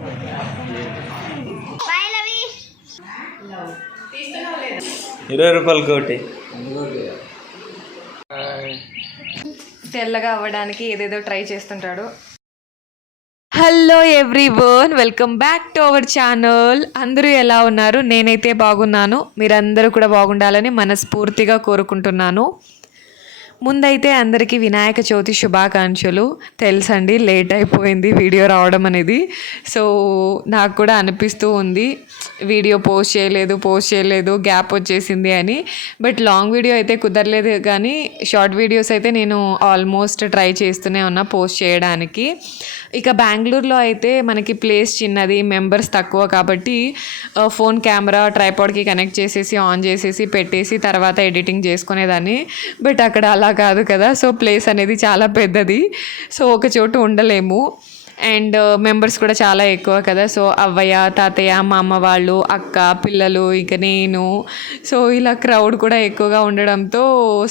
₹20 కోటి. తెల్లగా అవ్వడానికి ఏదేదో ట్రై చేస్తుంటాడు. Hello everyone, welcome back to our channel. అందరూ ఎలా ఉన్నారు? నేనైతే బాగున్నాను. మీరందరూ కూడా బాగుండాలని మనస్ఫూర్తిగా కోరుకుంటున్నాను. ముందైతే అందరికీ వినాయక చవితి శుభాకాంక్షలు. తెలుసండి, లేట్ అయిపోయింది వీడియో రావడం అనేది. సో నాకు కూడా అనిపిస్తూ ఉంది వీడియో పోస్ట్ చేయలేదు, గ్యాప్ వచ్చేసింది అని. బట్ లాంగ్ వీడియో అయితే కుదరలేదు, కానీ షార్ట్ వీడియోస్ అయితే నేను ఆల్మోస్ట్ ట్రై చేస్తూనే ఉన్నా పోస్ట్ చేయడానికి. ఇక బెంగళూరులో అయితే మనకి ప్లేస్ చిన్నది, మెంబర్స్ తక్కువ, కాబట్టి ఫోన్ కెమెరా ట్రైపాడ్కి కనెక్ట్ చేసేసి ఆన్ చేసేసి పెట్టేసి తర్వాత ఎడిటింగ్ చేసుకునేదాన్ని. బట్ అక్కడ అలా కాదు కదా, సో ప్లేస్ అనేది చాలా పెద్దది, సో ఒక చోటు ఉండలేము. అండ్ మెంబర్స్ కూడా చాలా ఎక్కువ కదా, సో అవ్వయ్య, తాతయ్య, మా అమ్మ వాళ్ళు, అక్క, పిల్లలు, ఇక నేను, సో ఇలా క్రౌడ్ కూడా ఎక్కువగా ఉండడంతో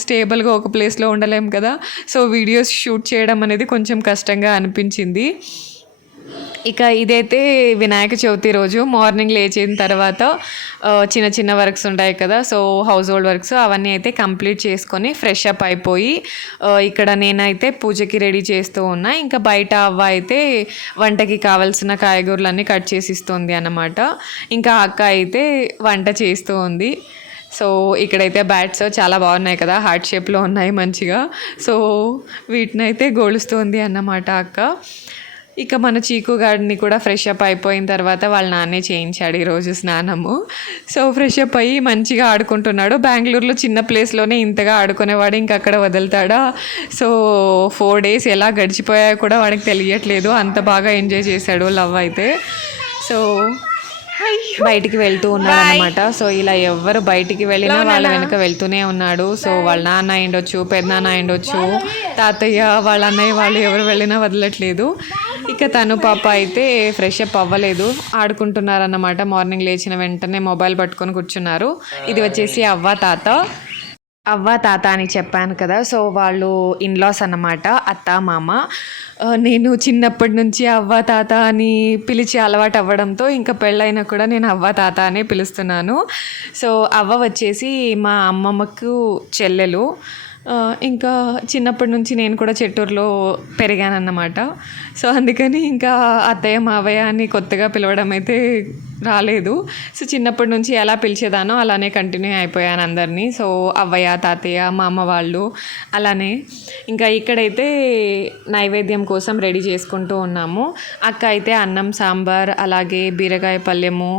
స్టేబుల్గా ఒక ప్లేస్లో ఉండలేము కదా. సో వీడియోస్ షూట్ చేయడం అనేది కొంచెం కష్టంగా అనిపించింది. ఇక ఇదైతే వినాయక చవితి రోజు మార్నింగ్ లేచిన తర్వాత చిన్న చిన్న వర్క్స్ ఉంటాయి కదా, సో హౌస్ హోల్డ్ వర్క్స్ అవన్నీ అయితే కంప్లీట్ చేసుకొని ఫ్రెష్ అప్ అయిపోయి ఇక్కడ నేనైతే పూజకి రెడీ చేస్తూ ఉన్నా. ఇంకా బయట అవ్వ అయితే వంటకి కావాల్సిన కాయగూరలన్నీ కట్ చేసి ఇస్తుంది అన్నమాట. ఇంకా అక్క అయితే వంట చేస్తూ ఉంది. సో ఇక్కడైతే బ్యాట్స్ చాలా బాగున్నాయి కదా, హార్ట్ షేప్లో ఉన్నాయి మంచిగా. సో వీటిని అయితే గోలుస్తుంది అన్నమాట అక్క. ఇక మన చీకు గాడిని కూడా ఫ్రెష్ అప్ అయిపోయిన తర్వాత వాళ్ళ నాన్నే చేయించాడు ఈరోజు స్నానము. సో ఫ్రెష్ అప్ అయ్యి మంచిగా ఆడుకుంటున్నాడు. బెంగళూరులో చిన్న ప్లేస్లోనే ఇంతగా ఆడుకునేవాడు, ఇంక అక్కడ వదులుతాడా? సో 4 days ఎలా గడిచిపోయాయో కూడా వాడికి తెలియట్లేదు, అంత బాగా ఎంజాయ్ చేశాడు లవ్ అయితే. సో బయటికి వెళ్తూ ఉన్నాడు అనమాట. సో ఇలా ఎవరు బయటికి వెళ్ళినా వాళ్ళ వెనుక వెళ్తూనే ఉన్నాడు. సో వాళ్ళ నాన్న అయిండొచ్చు, పెద్దనాన్న అయిండొచ్చు, తాతయ్య, వాళ్ళ అన్నయ్య, వాళ్ళు ఎవరు వెళ్ళినా వదలట్లేదు. ఇక తను పాప అయితే ఫ్రెష్ అప్ అవ్వలేదు, ఆడుకుంటున్నారన్నమాట. మార్నింగ్ లేచిన వెంటనే మొబైల్ పట్టుకొని కూర్చున్నారు. ఇది వచ్చేసి అవ్వ తాత అని చెప్పాను కదా, సో వాళ్ళు ఇన్లాస్ అన్నమాట, అత్త మామ. నేను చిన్నప్పటి నుంచి అవ్వ తాత అని పిలిచి అలవాటు అవ్వడంతో ఇంకా పెళ్ళైనా కూడా నేను అవ్వ తాత అనే పిలుస్తున్నాను. సో అవ్వ వచ్చేసి మా అమ్మమ్మకు చెల్లెలు. ఇంకా చిన్నప్పటి నుంచి నేను కూడా చెట్టూరులో పెరిగానన్నమాట. సో అందుకని ఇంకా అత్తయ్య మావయ్య అని కొత్తగా పిలవడం అయితే రాలేదు. సో చిన్నప్పటి నుంచి ఎలా పిలిచేదానో అలానే కంటిన్యూ అయిపోయాను అందరినీ. సో అవ్వయ్య, తాతయ్య, మా అమ్మ వాళ్ళు అలానే. ఇంకా ఇక్కడైతే నైవేద్యం కోసం రెడీ చేసుకుంటూ ఉన్నాము. అక్క అయితే అన్నం, సాంబార్, అలాగే బీరకాయ పల్లెము,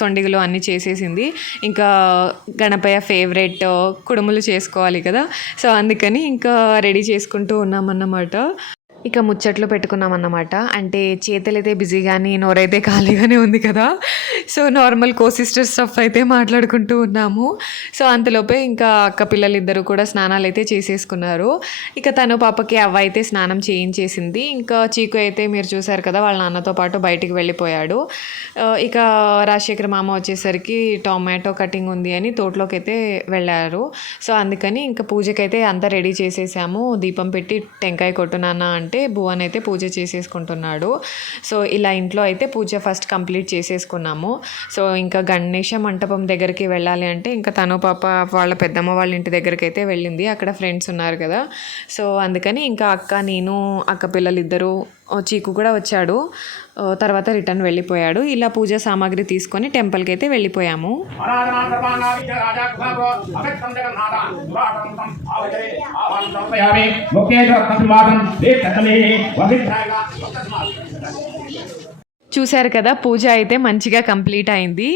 సొండిగలు అన్నీ చేసేసింది. ఇంకా గణపయ్య ఫేవరెట్ కుడుములు చేసుకోవాలి కదా, సో అందుకని ఇంకా రెడీ చేసుకుంటూ ఉన్నామన్నమాట. ఇక ముచ్చట్లు పెట్టుకున్నామన్నమాట. అంటే చేతులైతే బిజీగాని నోరైతే ఖాళీగానే ఉంది కదా, సో నార్మల్ కో-సిస్టర్ స్టఫ్ అయితే మాట్లాడుకుంటూ ఉన్నాము. సో అంతలోపే ఇంకా అక్క పిల్లలిద్దరూ కూడా స్నానాలు అయితే చేసేసుకున్నారు. ఇక తను పాపకి అవ్వ అయితే స్నానం చేయించేసింది. ఇంకా చీకు అయితే మీరు చూసారు కదా, వాళ్ళ నాన్నతో పాటు బయటికి వెళ్ళిపోయాడు. ఇక రాజశేఖర్ మామ వచ్చేసరికి టొమాటో కటింగ్ ఉంది అని తోటలోకి అయితే వెళ్ళారు. సో అందుకని ఇంకా పూజకైతే అంతా రెడీ చేసేసాము. దీపం పెట్టి టెంకాయ కొట్టునాన్న అంటే భువన్ అయితే పూజ చేసేసుకుంటున్నాడు. సో ఇలా ఇంట్లో అయితే పూజ ఫస్ట్ కంప్లీట్ చేసేసుకున్నాము. సో ఇంకా గణేష మంటపం దగ్గరికి వెళ్ళాలి అంటే ఇంకా తను పాప వాళ్ళ పెద్దమ్మ వాళ్ళ ఇంటి దగ్గరికి అయితే వెళ్ళింది. అక్కడ ఫ్రెండ్స్ ఉన్నారు కదా, సో అందుకని ఇంకా అక్క, నేను, అక్క పిల్లలిద్దరూ, చీకు కూడా వచ్చాడు. తర్వాత రిటర్న్ వెళ్ళిపోయాడు. ఇలా పూజా సామాగ్రి తీసుకొని టెంపుల్కి అయితే వెళ్ళిపోయాము. చూశారు కదా, పూజ అయితే మంచిగా కంప్లీట్ అయింది.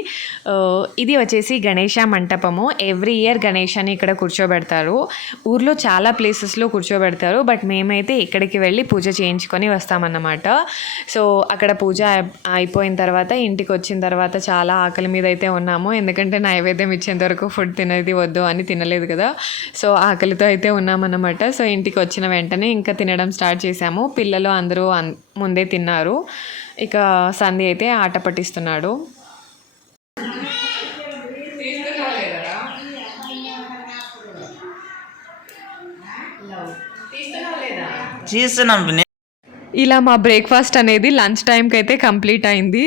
ఇది వచ్చేసి గణేష మంటపము. ఎవ్రీ ఇయర్ గణేషాన్ని ఇక్కడ కూర్చోబెడతారు. ఊర్లో చాలా ప్లేసెస్లో కూర్చోబెడతారు, బట్ మేమైతే ఇక్కడికి వెళ్ళి పూజ చేయించుకొని వస్తామన్నమాట. సో అక్కడ పూజ అయిపోయిన తర్వాత ఇంటికి వచ్చిన తర్వాత చాలా ఆకలి మీద అయితే ఉన్నాము, ఎందుకంటే నైవేద్యం ఇచ్చేంత వరకు ఫుడ్ తినేది వద్దు అని తినలేదు కదా, సో ఆకలితో అయితే ఉన్నామన్నమాట. సో ఇంటికి వచ్చిన వెంటనే ఇంకా తినడం స్టార్ట్ చేసాము. పిల్లలు అందరూ ముందే తిన్నారు. ఇక సంధి అయితే ఆట పట్టిస్తున్నాడు. ఇలా మా బ్రేక్ఫాస్ట్ అనేది లంచ్ టైంకి అయితే కంప్లీట్ అయింది.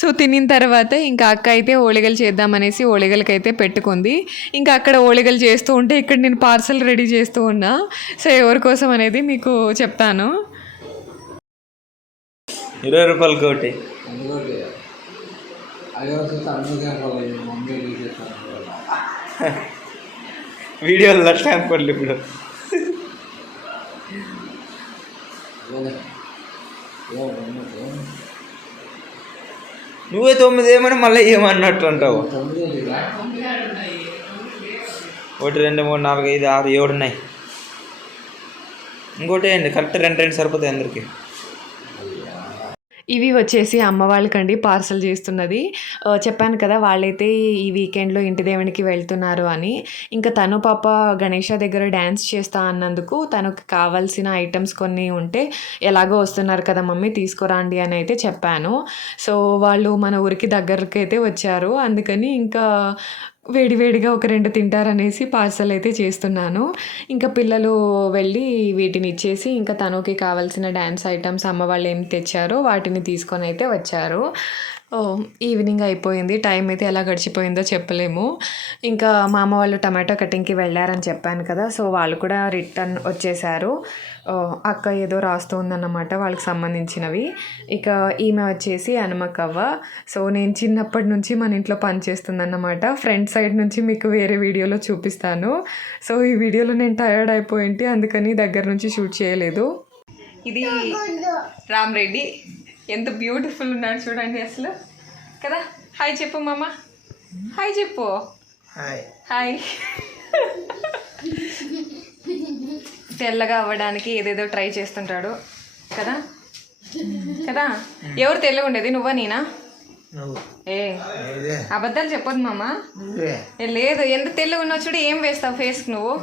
సో తినిన తర్వాత ఇంకా అక్క అయితే ఓళిగలు చేద్దామనేసి ఓళిగలకి అయితే పెట్టుకుంది. ఇంకా అక్కడ ఓళిగలు చేస్తూ ఉంటే ఇక్కడ నేను పార్సల్ రెడీ చేస్తూ ఉన్నా. సో ఎవరి కోసం అనేది మీకు చెప్తాను. 20 రూపాయలు కోటి వీడియోలు లక్ష అనుకోండి. ఇప్పుడు నువ్వే 9 ఏమని మళ్ళీ ఏమన్నట్టు అంటావు. 1 2 3 4 5 6 7 ఉన్నాయి. ఇంకోటి వేయండి, కరెక్ట్ 2 సరిపోతాయి అందరికి. ఇవి వచ్చేసి అమ్మ వాళ్ళకండి పార్సల్ చేస్తున్నది. చెప్పాను కదా వాళ్ళైతే ఈ వీకెండ్లో ఇంటి దేవునికి వెళ్తున్నారు అని. ఇంకా తను పాప గణేష దగ్గర డ్యాన్స్ చేస్తా అన్నందుకు తనకు కావాల్సిన ఐటమ్స్ కొన్ని ఉంటే ఎలాగో వస్తున్నారు కదా మమ్మీ తీసుకురండి అని అయితే చెప్పాను. సో వాళ్ళు మన ఊరికి దగ్గరికి అయితే వచ్చారు. అందుకని ఇంకా వేడివేడిగా ఒక 2 తింటారనేసి పార్సల్ అయితే చేస్తున్నాను. ఇంకా పిల్లలు వెళ్ళి వీటిని ఇచ్చేసి ఇంకా తనకి కావాల్సిన డ్యాన్స్ ఐటమ్స్ అమ్మ వాళ్ళు ఏం తెచ్చారో వాటిని తీసుకొని అయితే వచ్చారు. ఈవినింగ్ అయిపోయింది. టైం అయితే ఎలా గడిచిపోయిందో చెప్పలేము. ఇంకా మా అమ్మ వాళ్ళు టమాటో కటింగ్కి వెళ్ళారని చెప్పాను కదా. సో వాళ్ళు కూడా రిటర్న్ వచ్చేసారు. అక్క ఏదో రాస్తుందన్నమాట వాళ్ళకి సంబంధించినవి. ఇక ఈమె వచ్చేసి హనుమకవ్వ. సో నేను చిన్నప్పటి నుంచి మన ఇంట్లో పని చేస్తుందన్నమాట. ఫ్రంట్ సైడ్ నుంచి మీకు వేరే వీడియోలో చూపిస్తాను. సో ఈ వీడియోలో నేను టయర్డ్ అయిపోయింటి, అందుకని దగ్గర నుంచి షూట్ చేయలేదు. ఇది రామ్ రెడ్డి ఎంత బ్యూటిఫుల్ ఉన్నాడు చూడండి అసలు కదా. హాయ్ చెప్పు మామ, హాయ్ చెప్పు. హాయ్. తెల్లగా అవ్వడానికి ఏదేదో ట్రై చేస్తుంటాడు కదా కదా. ఎవరు తెల్లగా ఉండేది, నువ్వా నేనా? ఏ అబద్ధాలు చెప్పొద్దు మామ. లేదు, ఎంత తెల్లగా ఉన్నావు చూడు. ఏం వేస్తావు ఫేస్కి నువ్వు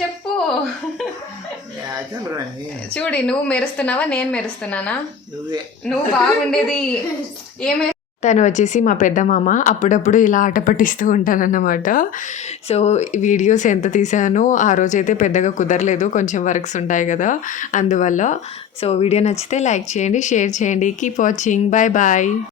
చెప్పు. చూడి, నువ్వు మెరుస్తున్నావా నేను మెరుస్తున్నానా? నువ్వు బాగుండేది ఏమే. తను వచ్చేసి మా పెద్ద మామ. అప్పుడప్పుడు ఇలా ఆట పట్టిస్తూ ఉంటానన్నమాట. సో వీడియోస్ ఎంత తీసానో ఆ రోజైతే పెద్దగా కుదరలేదు, కొంచెం వర్క్స్ ఉంటాయి కదా అందువల్ల. సో వీడియో నచ్చితే లైక్ చేయండి, షేర్ చేయండి. Keep watching. Bye bye.